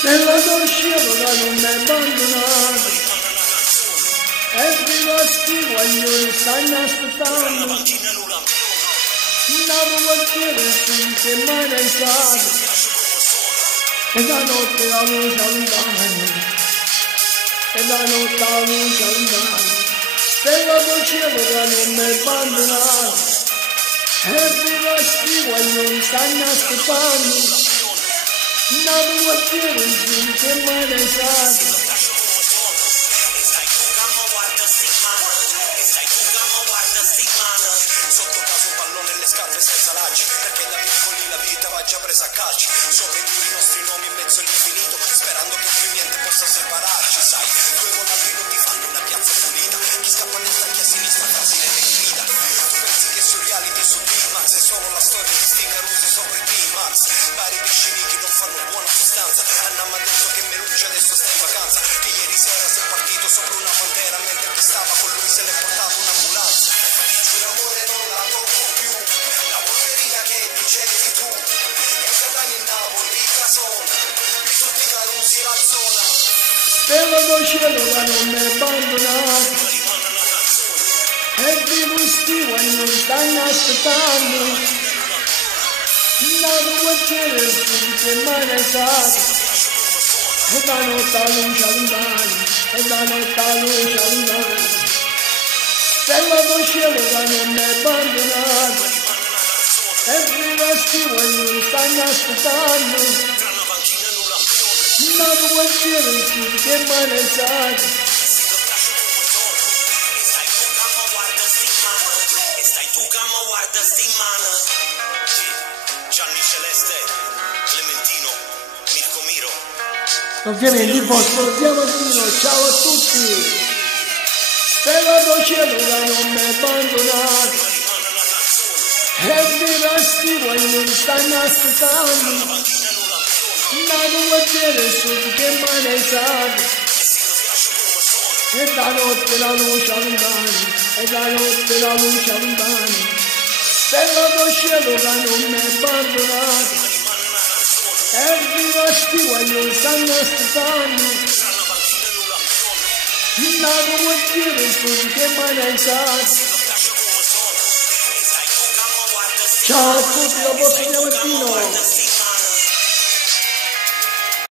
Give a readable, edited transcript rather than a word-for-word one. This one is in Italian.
Stella del cielo da non mi abbandonare, e viva stivaglioni stanno aspettando, non vuol dire finché mai ne sai, e la notte la luce lontana, e la notte la luce lontana. Stella del cielo da non mi abbandonare, e viva stivaglioni stanno aspettando, non vuol dire finché mai ne sai. Senza lacci, perché da piccoli la vita va già presa a calci. Sopra i nostri nomi in mezzo all'infinito, sperando che più niente possa separarci. Sai, due volanti non ti fanno una piazza pulita, chi scappa a destra chi a sinistra facile ne grida. Tu pensi che su reality su T-Max è solo la storia di sti carusi sopra i T-Max. Vari piscinichi non fanno buona sostanza, Anna mi ha detto che Melucci adesso sta in vacanza, che ieri sera si è partito sopra una pantera mentre che stava con lui se l'è portato un'ambulanza. L'amore non la tocco più, la polverina che dicevi tu, e Catania in Napoli, Casona, e tutti i carusi la zona. Stella del cielo da non mi abbandonare, e vivo stivo e non stanno aspettando, non vuol dire finché mai ne sai, e la notte la luce lontana, e la notte la luce lontana. Stella del cielo da non mi abbandonare, e viva stivo e non stanno aspettando, non vuol dire finché mai ne sai. Gianni Celeste, Clementino, Mirko Miro. Ovviamente il vostro Diamantino, ciao a tutti. Stella del cielo da non mi abbandonare, e viva stivo e non stanno aspettando, non vuol dire finché mai ne sai, e la notte la luce lontana, e la notte la luce lontana. Stella del cielo da non mi abbandonare, e viva stivo e non stanno aspettando, non vuol dire finché mai ne sai. Ciao a tutti, da vostro Diamantino.